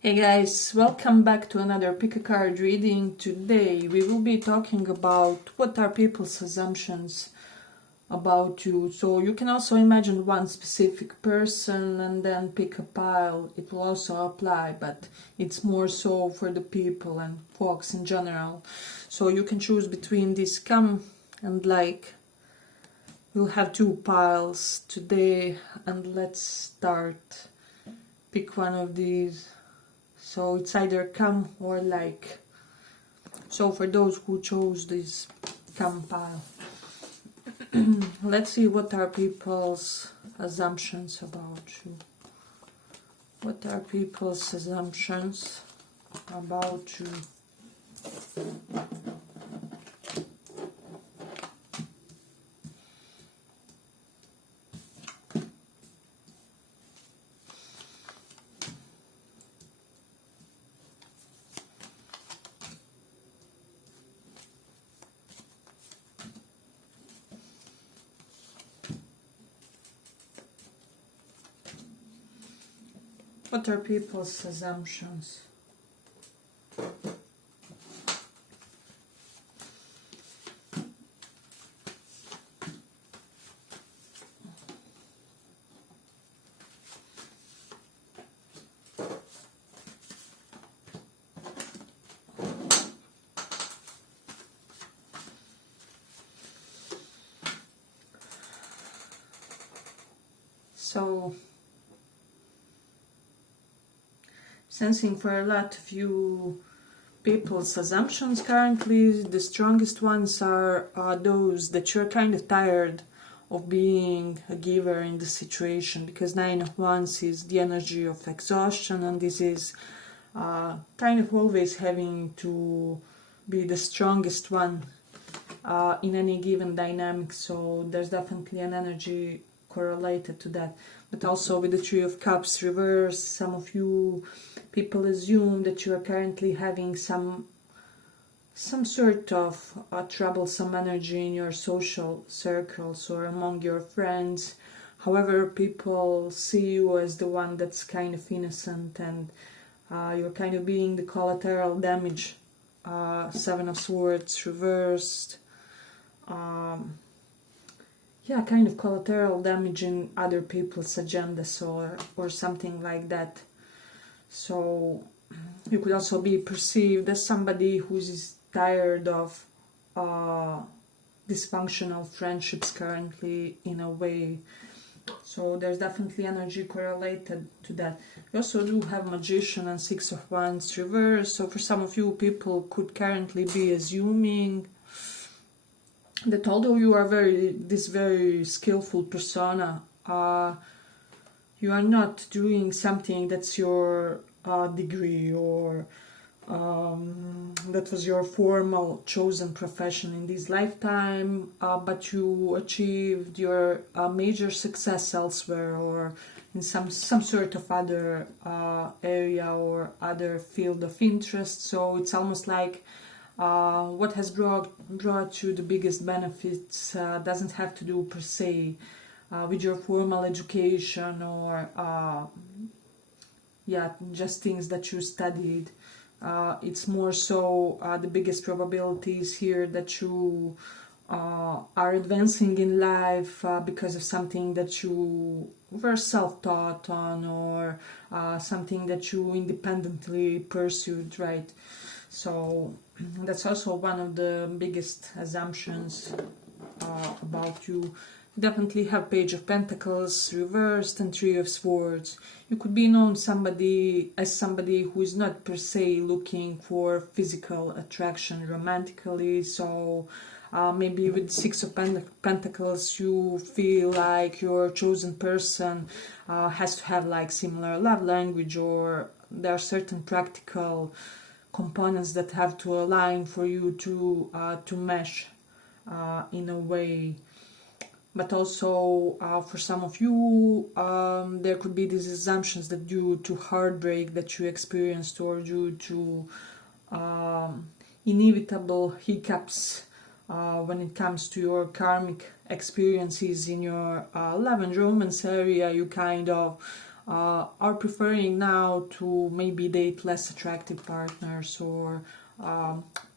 Hey guys, welcome back to another pick a card reading. Today we will be talking about what are people's assumptions about you. So you can also imagine one specific person and then pick a pile. It will also apply, but it's more so for the people and folks in general. So you can choose between this come and like. We'll have two piles today and let's start. Pick one of these. So it's either come or like. So for those who chose this come pile, let's see what are people's assumptions about you. What are people's assumptions about you? What are people's assumptions? So, sensing for a lot of you people's assumptions currently, the strongest ones are those that you're kind of tired of being a giver in the situation, because Nine of Wands is the energy of exhaustion, and this is kind of always having to be the strongest one in any given dynamic. So there's definitely an energy correlated to that. But also with the Three of Cups reversed, some of you people assume that you are currently having some sort of troublesome energy in your social circles or among your friends. However, people see you as the one that's kind of innocent, and you're kind of being the collateral damage. Seven of Swords reversed. Kind of collateral damage in other people's agendas or something like that. So you could also be perceived as somebody who's tired of dysfunctional friendships currently, in a way. So there's definitely energy correlated to that. We also do have Magician and Six of Wands reversed. So for some of you, people could currently be assuming that although you are this very skillful persona, you are not doing something that's your degree or that was your formal chosen profession in this lifetime, but you achieved your major success elsewhere or in some sort of other area or other field of interest. So it's almost like what has brought you the biggest benefits doesn't have to do per se with your formal education or just things that you studied. It's more so the biggest probabilities here that you are advancing in life because of something that you were self-taught on or something that you independently pursued, right? So that's also one of the biggest assumptions about you. Definitely have Page of Pentacles reversed and Three of Swords. You could be known as somebody who is not per se looking for physical attraction romantically. So maybe with Six of Pentacles you feel like your chosen person has to have like similar love language, or there are certain practical components that have to align for you to mesh in a way. But also for some of you there could be these assumptions that due to heartbreak that you experienced or due to inevitable hiccups when it comes to your karmic experiences in your love and romance area, you kind of are preferring now to maybe date less attractive partners, or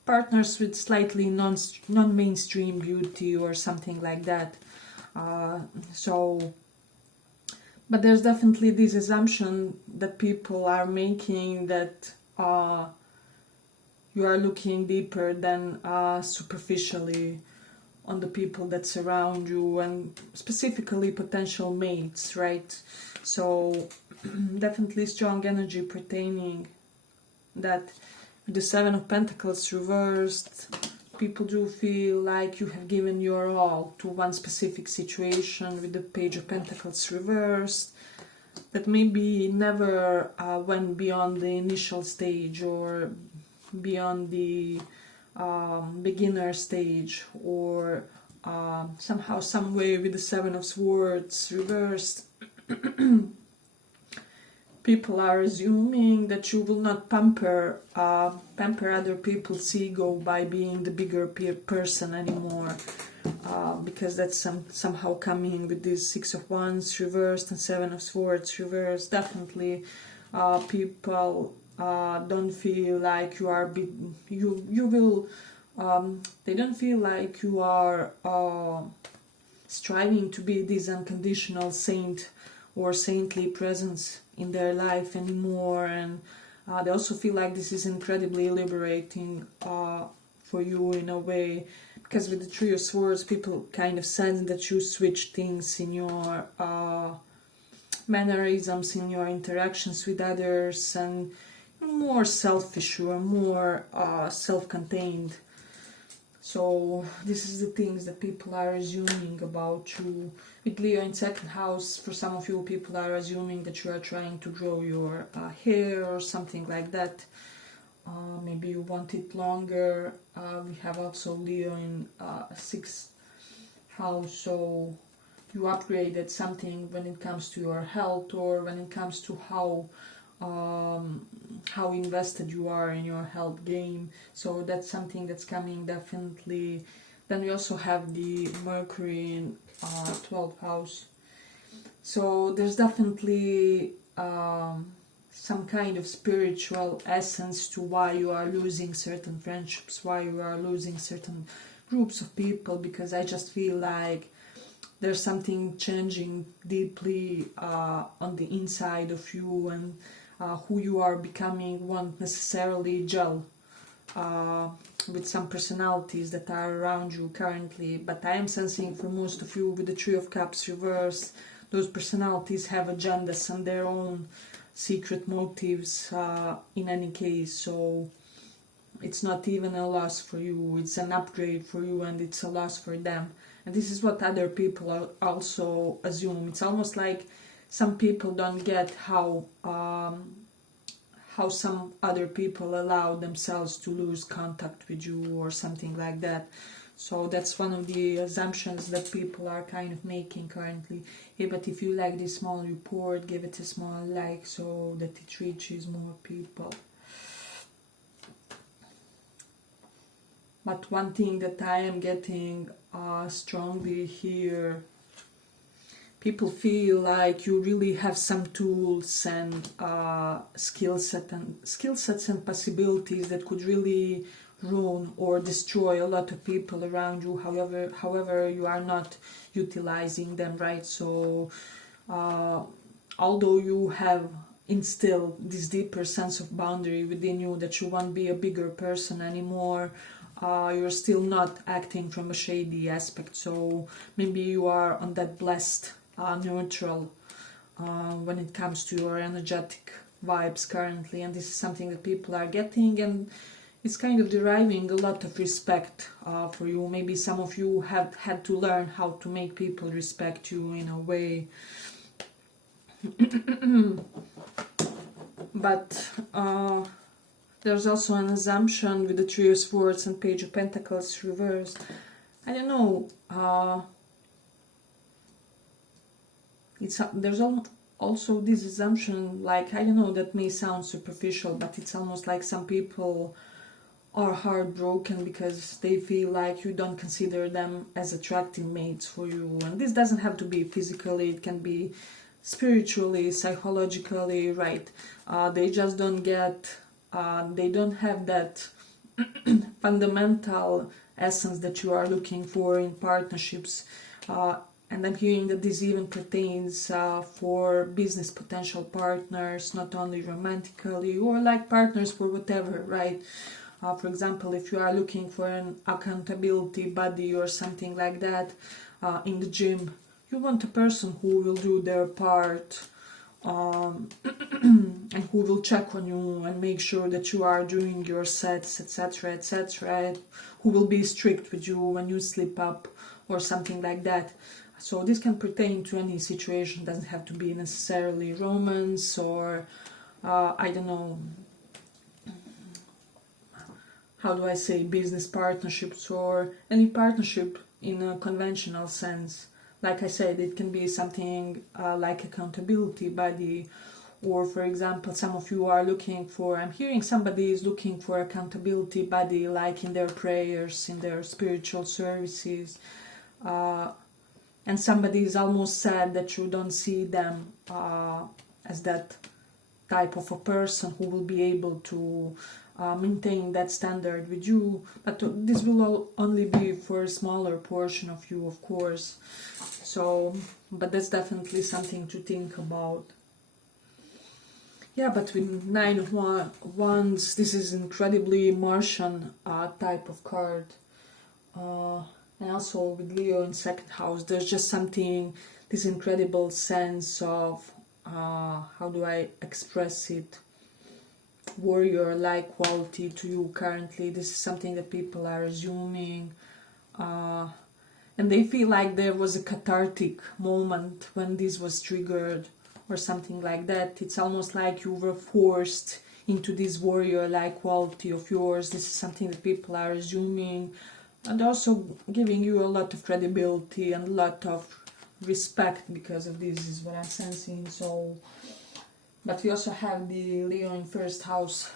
partners with slightly non-mainstream beauty or something like that. But there's definitely this assumption that people are making that you are looking deeper than superficially on the people that surround you, and specifically potential mates, right? So definitely strong energy pertaining that. With the Seven of Pentacles reversed, people do feel like you have given your all to one specific situation. With the Page of Pentacles reversed, that maybe never went beyond the initial stage, or beyond the beginner stage, or somehow, some way. With the Seven of Swords reversed, people are assuming that you will not pamper other people's ego by being the bigger person anymore, because that's somehow coming with this Six of Wands reversed and Seven of Swords reversed. Definitely, people don't feel like you are they don't feel like you are striving to be this unconditional saint or saintly presence in their life anymore, and they also feel like this is incredibly liberating for you in a way, because with the Three of Swords, people kind of sense that you switch things in your mannerisms, in your interactions with others, and more selfish or more self-contained. So this is the things that people are assuming about you. With Leo in second house, for some of you, people are assuming that you are trying to grow your hair or something like that. Maybe you want it longer. We have also Leo in sixth house, so you upgraded something when it comes to your health, or when it comes to how invested you are in your health game. So that's something that's coming definitely. Then we also have the Mercury in 12th house. So there's definitely some kind of spiritual essence to why you are losing certain friendships, why you are losing certain groups of people, because I just feel like there's something changing deeply on the inside of you, and who you are becoming won't necessarily gel with some personalities that are around you currently. But I am sensing for most of you, with the Three of Cups reversed, those personalities have agendas and their own secret motives in any case. So it's not even a loss for you, it's an upgrade for you, and it's a loss for them. And this is what other people also assume. It's almost like some people don't get how some other people allow themselves to lose contact with you or something like that. So that's one of the assumptions that people are kind of making currently. Hey, but if you like this small report, give it a small like so that it reaches more people. But one thing that I am getting strongly here, people feel like you really have some tools and skill sets and possibilities that could really ruin or destroy a lot of people around you. However, you are not utilizing them, right? So, although you have instilled this deeper sense of boundary within you that you won't be a bigger person anymore, you're still not acting from a shady aspect. So maybe you are on that blessed neutral when it comes to your energetic vibes currently, and this is something that people are getting, and it's kind of deriving a lot of respect for you. Maybe some of you have had to learn how to make people respect you in a way. But there's also an assumption with the Three of Swords and Page of Pentacles reversed. I don't know. There's also this assumption, like, I don't know, that may sound superficial, but it's almost like some people are heartbroken because they feel like you don't consider them as attractive mates for you. And this doesn't have to be physically, it can be spiritually, psychologically right. They just don't get, they don't have that fundamental essence that you are looking for in partnerships. And I'm hearing that this even pertains for business potential partners, not only romantically or like partners for whatever, right? For example, if you are looking for an accountability buddy or something like that in the gym, you want a person who will do their part, and who will check on you and make sure that you are doing your sets, etc., etc., who will be strict with you when you slip up or something like that. So this can pertain to any situation, doesn't have to be necessarily romance or I don't know, how do I say, business partnerships or any partnership in a conventional sense. Like I said, it can be something like accountability buddy, or for example, some of you are looking for, I'm hearing somebody is looking for accountability buddy, like in their prayers, in their spiritual services, and somebody is almost sad that you don't see them as that type of a person who will be able to maintain that standard with you, but this will only be for a smaller portion of you, of course. So, but that's definitely something to think about. Yeah, but with 9 of Wands, this is incredibly Martian type of card. And also with Leo in second house, there's just something, this incredible sense of, how do I express it, warrior-like quality to you currently. This is something that people are assuming, and they feel like there was a cathartic moment when this was triggered or something like that. It's almost like you were forced into this warrior-like quality of yours. This is something that people are assuming, and also giving you a lot of credibility and a lot of respect because of this, is what I'm sensing. So, but we also have the Leo in first house.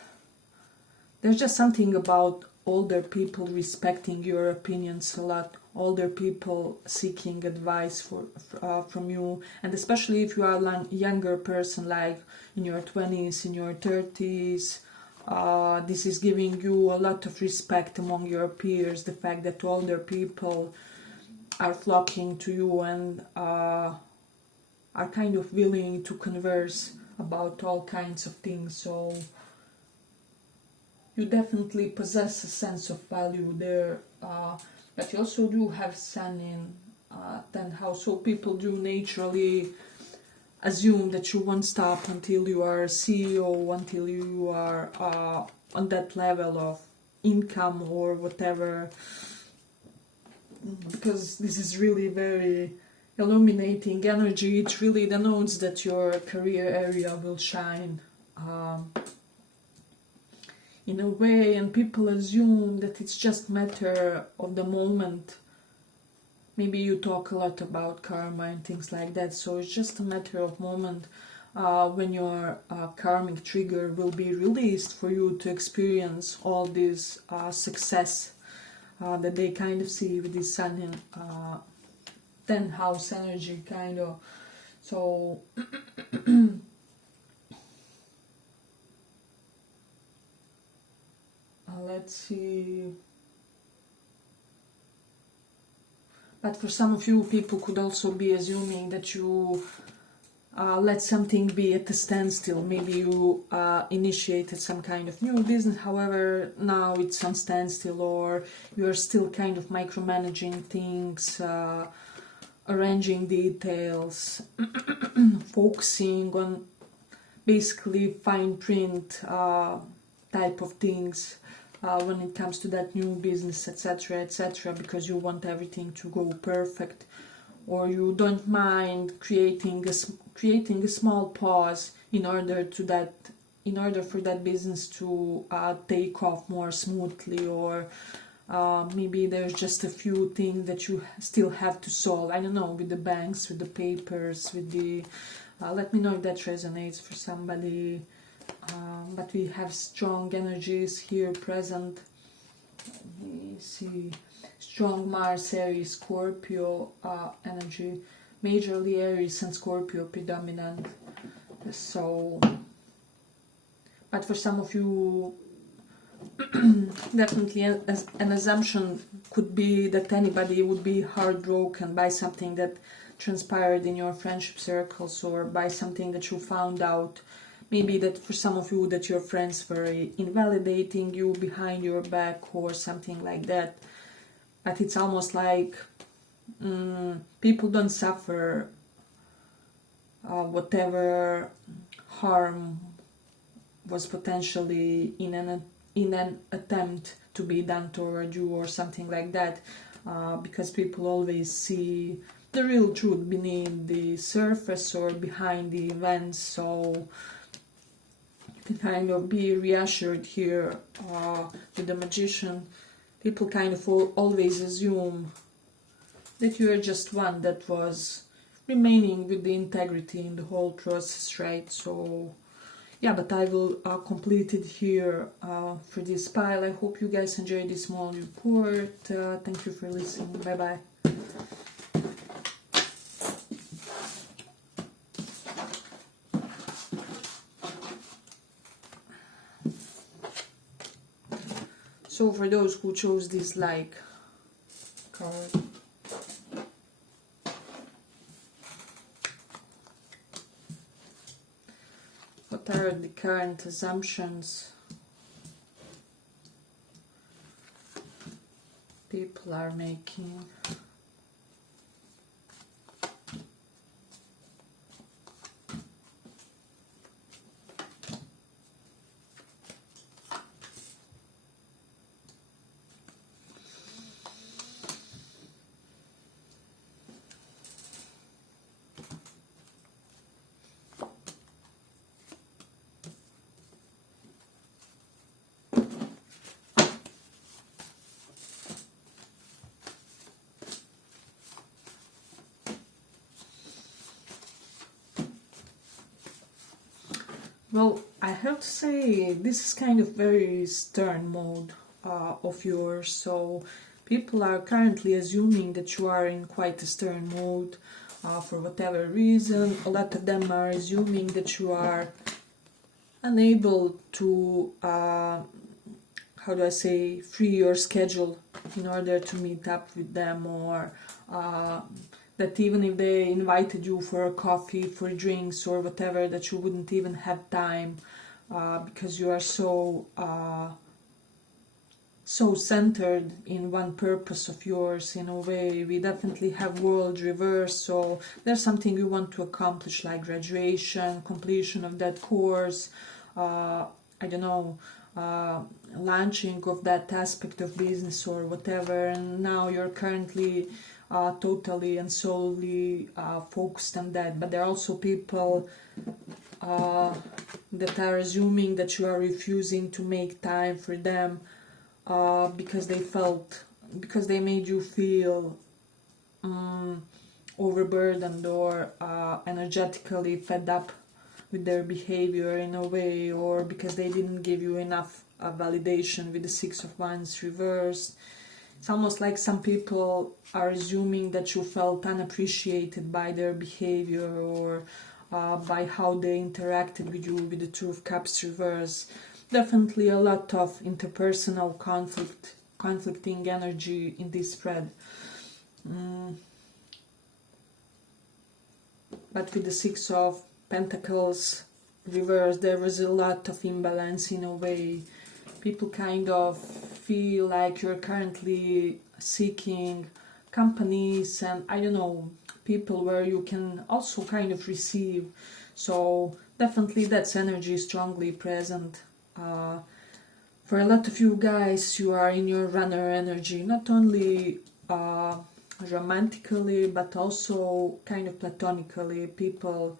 There's just something about older people respecting your opinions a lot, older people seeking advice from you, and especially if you are a younger person, like in your 20s, in your 30s, this is giving you a lot of respect among your peers, the fact that older people are flocking to you and are kind of willing to converse about all kinds of things. So you definitely possess a sense of value there, but you also do have Sun in 10th house, so people do naturally assume that you won't stop until you are a CEO, until you are on that level of income or whatever, because this is really very illuminating energy. It really denotes that your career area will shine in a way, and people assume that it's just matter of the moment. Maybe you talk a lot about karma and things like that, so it's just a matter of moment when your karmic trigger will be released for you to experience all this success that they kind of see with this Sun in 10th house energy, kind of. So let's see. But for some of you, people could also be assuming that you let something be at a standstill. Maybe you initiated some kind of new business, however, now it's on standstill, or you're still kind of micromanaging things, arranging details, focusing on basically fine print type of things when it comes to that new business, etc., etc., because you want everything to go perfect, or you don't mind creating a small pause in order for that business to take off more smoothly, or maybe there's just a few things that you still have to solve. I don't know, with the banks, with the papers, with the let me know if that resonates for somebody. But we have strong energies here present. Let me see. Strong Mars, Aries, Scorpio energy. majorly Aries and Scorpio predominant. So, but for some of you, definitely an assumption could be that anybody would be heartbroken by something that transpired in your friendship circles, or by something that you found out. Maybe that for some of you that your friends were invalidating you behind your back or something like that. But it's almost like people don't suffer whatever harm was potentially in an attempt to be done toward you or something like that, because people always see the real truth beneath the surface or behind the events. So you can kind of be reassured here with the Magician. People kind of always assume that you are just one that was remaining with the integrity in the whole process, right? So yeah, but I will complete it here for this pile. I hope you guys enjoyed this small report. Thank you for listening. Bye bye. So for those who chose this like card, what are the current assumptions people are making? Well, I have to say, this is kind of very stern mode of yours. So people are currently assuming that you are in quite a stern mode for whatever reason. A lot of them are assuming that you are unable to, how do I say, free your schedule in order to meet up with them, or that even if they invited you for a coffee, for drinks or whatever, that you wouldn't even have time because you are so centered in one purpose of yours. In a way, we definitely have world reverse, so there's something you want to accomplish, like graduation, completion of that course, I don't know, launching of that aspect of business or whatever, and now you're currently totally and solely focused on that. But there are also people that are assuming that you are refusing to make time for them because they made you feel overburdened or energetically fed up with their behavior in a way, or because they didn't give you enough validation with the Six of Wands reversed. It's almost like some people are assuming that you felt unappreciated by their behavior or by how they interacted with you with the Two of Cups reverse. Definitely a lot of interpersonal conflicting energy in this spread. But with the Six of Pentacles reverse, there was a lot of imbalance in a way. People kind of feel like you're currently seeking companies and, I don't know, people where you can also kind of receive. So definitely that's energy strongly present. For a lot of you guys, you are in your runner energy, not only romantically but also kind of platonically. People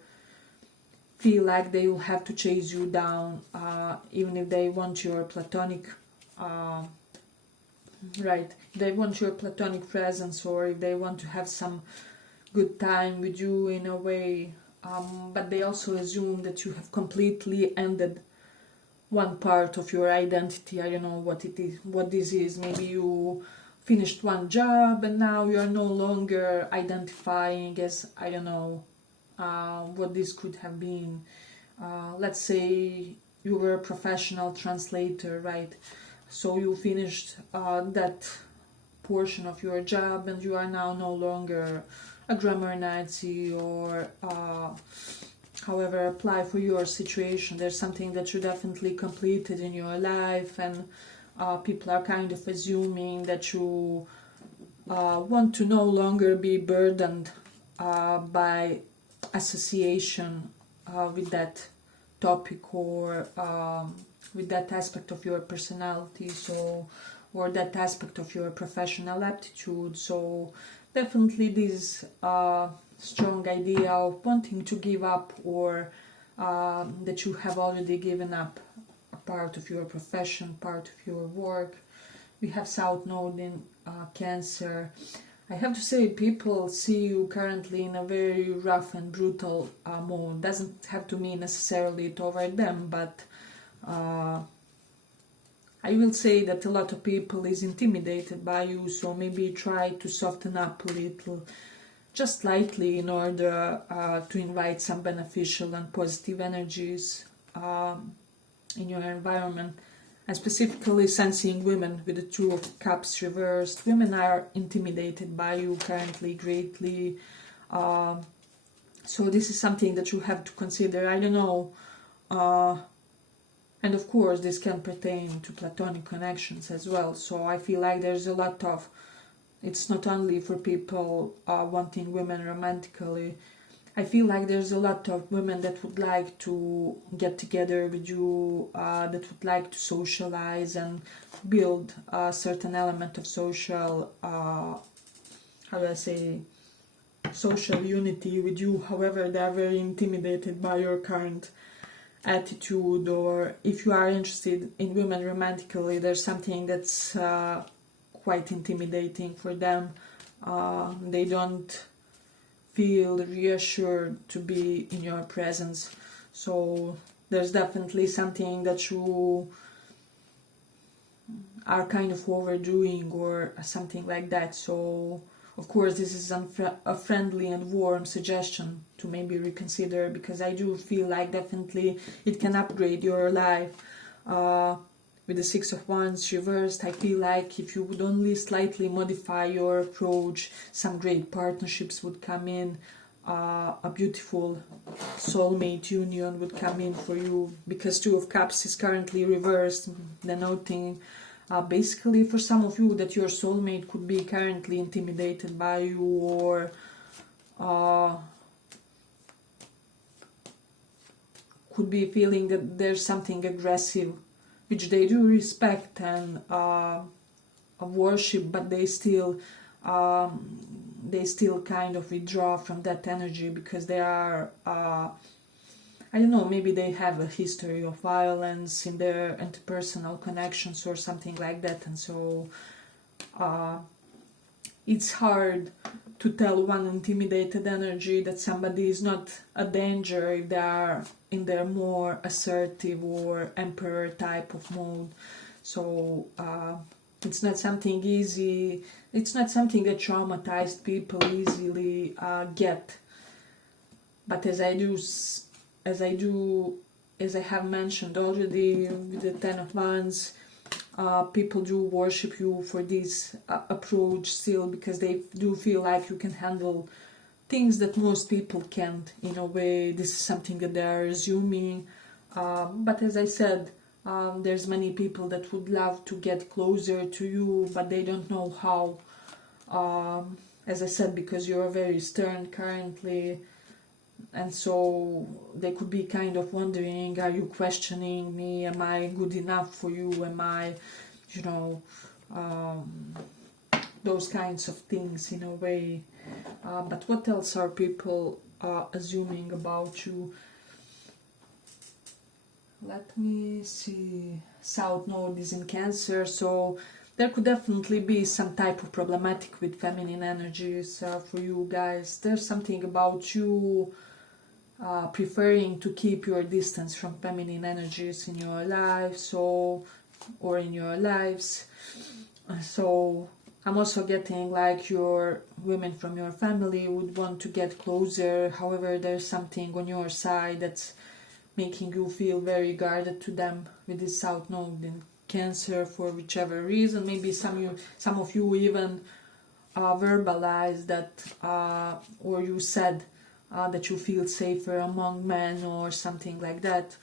feel like they will have to chase you down, even if they want your platonic they want your platonic presence, or if they want to have some good time with you in a way, but they also assume that you have completely ended one part of your identity. I don't know what it is, what this is. Maybe you finished one job and now you are no longer identifying as, I don't know, what this could have been. Let's say you were a professional translator, right? So you finished that portion of your job and you are now no longer a grammar Nazi, or however apply for your situation. There's something that you definitely completed in your life, and people are kind of assuming that you want to no longer be burdened by association with that topic, or with that aspect of your personality, so, or that aspect of your professional aptitude. So definitely this strong idea of wanting to give up, or that you have already given up a part of your profession, part of your work. We have South Node in Cancer. I have to say, people see you currently in a very rough and brutal mode. Doesn't have to mean necessarily toward them, but I will say that a lot of people is intimidated by you, so maybe try to soften up a little, just slightly, in order to invite some beneficial and positive energies in your environment. And specifically sensing women with the Two of Cups reversed. Women are intimidated by you currently greatly. So this is something that you have to consider. I don't know. And of course, this can pertain to platonic connections as well. So I feel like there's a lot of... It's not only for people wanting women romantically. I feel like there's a lot of women that would like to get together with you, that would like to socialize and build a certain element of social, how do I say, social unity with you. However, they're very intimidated by your current attitude, or if you are interested in women romantically, there's something that's quite intimidating for them. They don't feel reassured to be in your presence. So there's definitely something that you are kind of overdoing, or something like that. So of course this is a friendly and warm suggestion to maybe reconsider, because I do feel like definitely it can upgrade your life. With the Six of Wands reversed, I feel like if you would only slightly modify your approach, some great partnerships would come in, a beautiful soulmate union would come in for you, because Two of Cups is currently reversed, denoting basically for some of you that your soulmate could be currently intimidated by you, or could be feeling that there's something aggressive, which they do respect and worship, but they still kind of withdraw from that energy, because they are, I don't know, maybe they have a history of violence in their interpersonal connections or something like that, and so it's hard to tell one intimidated energy that somebody is not a danger if they are in their more assertive or emperor type of mode. So it's not something easy, it's not something that traumatized people easily get. But as I have mentioned already with the Ten of Wands, people do worship you for this approach still, because they do feel like you can handle things that most people can't. In a way, this is something that they are assuming. But as I said, there's many people that would love to get closer to you, but they don't know how. As I said, because you're very stern currently, and so they could be kind of wondering, are you questioning me? Am I good enough for you? Am I, you know, those kinds of things in a way. But what else are people assuming about you? Let me see. South Node is in Cancer, so there could definitely be some type of problematic with feminine energies for you guys. There's something about you preferring to keep your distance from feminine energies in your life, so, or in your lives. So I'm also getting like your women from your family would want to get closer. However, there's something on your side that's making you feel very guarded to them with this South Node in Cancer for whichever reason. Maybe some of you even verbalized that, or you said that you feel safer among men or something like that.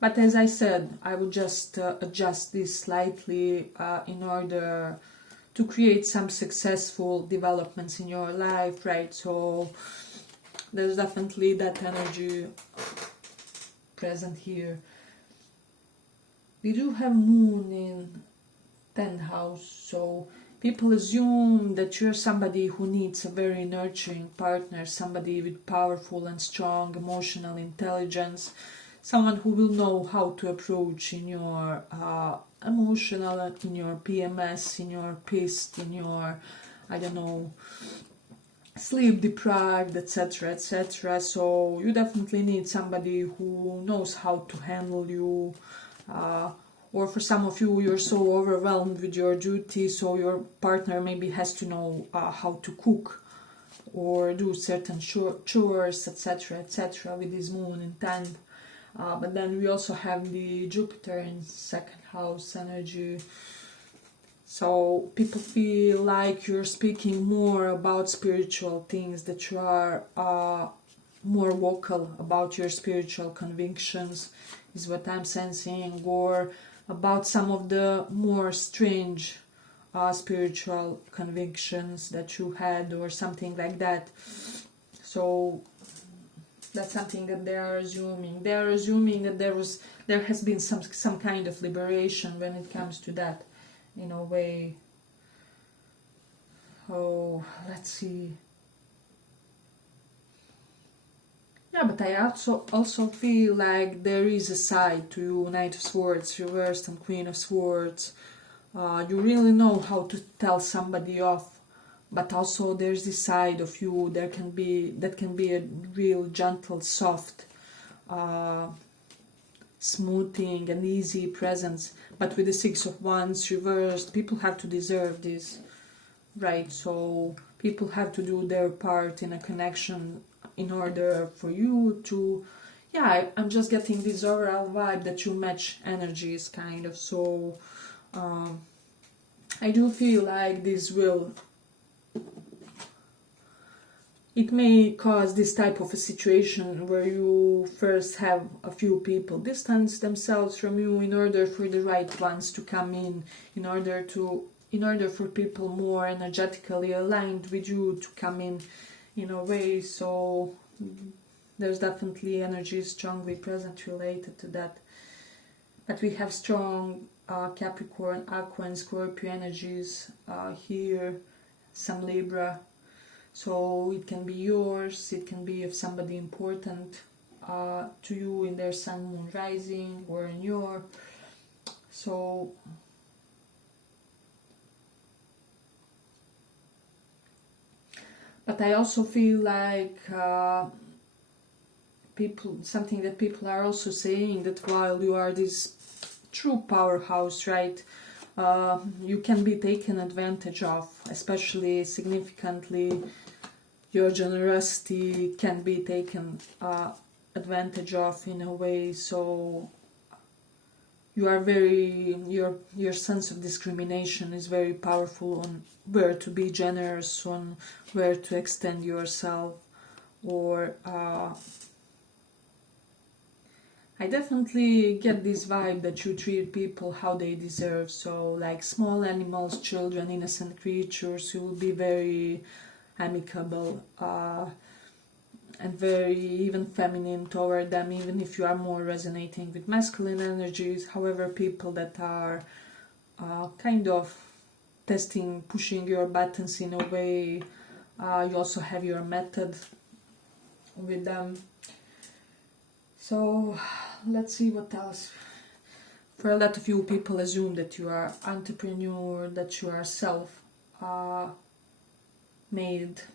But as I said, I would just adjust this slightly in order to create some successful developments in your life, right? So there's definitely that energy present here. We do have Moon in 10th house, so people assume that you're somebody who needs a very nurturing partner, somebody with powerful and strong emotional intelligence, someone who will know how to approach in your emotional, in your PMS, in your pissed, in your, I don't know, sleep deprived, etc., etc. So you definitely need somebody who knows how to handle you. Or for some of you, you're so overwhelmed with your duty, so your partner maybe has to know how to cook or do certain chores, etc., etc. with this Moon in 10th. But then we also have the Jupiter in 2nd house energy. So people feel like you're speaking more about spiritual things, that you are more vocal about your spiritual convictions, is what I'm sensing, or about some of the more strange spiritual convictions that you had or something like that. So that's something that they are assuming. They are assuming that there has been some kind of liberation when it comes to that, in a way. Oh, let's see. Yeah, but I also feel like there is a side to you, Knight of Swords reversed and Queen of Swords. You really know how to tell somebody off, but also there's this side of you that can be a real gentle, soft, smoothing and easy presence. But with the Six of Wands reversed, people have to deserve this, right? So people have to do their part in a connection in order for you to, yeah, I'm just getting this overall vibe that you match energies, kind of. So I do feel like this will, it may cause this type of a situation where you first have a few people distance themselves from you in order for the right ones to come in order for people more energetically aligned with you to come in a way. So there's definitely energy strongly present related to that. But we have strong Capricorn, Aqua and Scorpio energies here, some Libra. So it can be yours, it can be of somebody important to you in their Sun, Moon, Rising, or in your. So but I also feel like something that people are also saying, that while you are this true powerhouse, right, you can be taken advantage of, especially significantly. Your generosity can be taken advantage of in a way. So you are your sense of discrimination is very powerful on where to be generous, on where to extend yourself, or I definitely get this vibe that you treat people how they deserve. So like small animals, children, innocent creatures, you will be very amicable and very even feminine toward them, even if you are more resonating with masculine energies. However, people that are kind of testing, pushing your buttons in a way, you also have your method with them. So let's see what else. For a lot of you, people assume that you are entrepreneur, that you are self-made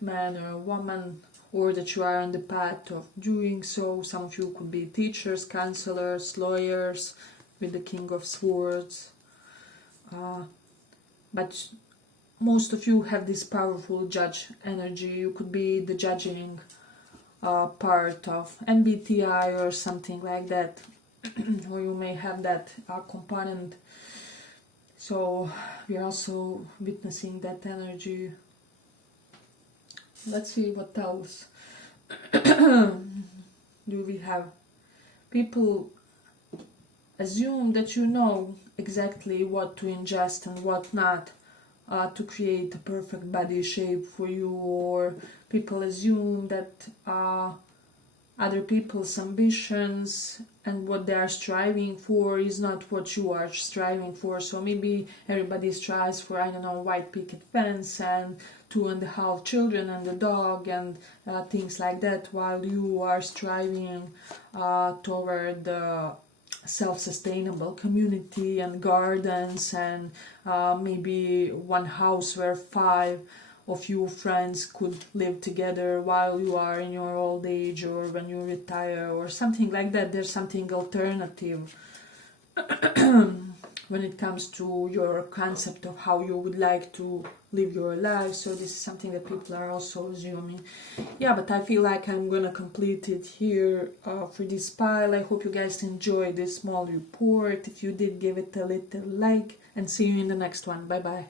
man or woman, or that you are on the path of doing so. Some of you could be teachers, counselors, lawyers, with the King of Swords. but most of you have this powerful judge energy. You could be the judging part of MBTI or something like that, or you may have that component. So we are also witnessing that energy. Let's see what else do we have. People assume that you know exactly what to ingest and what not to create a perfect body shape for you, or people assume that other people's ambitions and what they are striving for is not what you are striving for. So maybe everybody strives for, I don't know, white picket fence and 2.5 children and a dog and things like that, while you are striving toward the self-sustainable community and gardens and maybe one house where 5 of you friends could live together while you are in your old age or when you retire or something like that. There's something alternative when it comes to your concept of how you would like to live your life. So this is something that people are also assuming. Yeah, but I feel like I'm gonna complete it here for this pile. I hope you guys enjoyed this small report. If you did, give it a little like, and see you in the next one. Bye bye.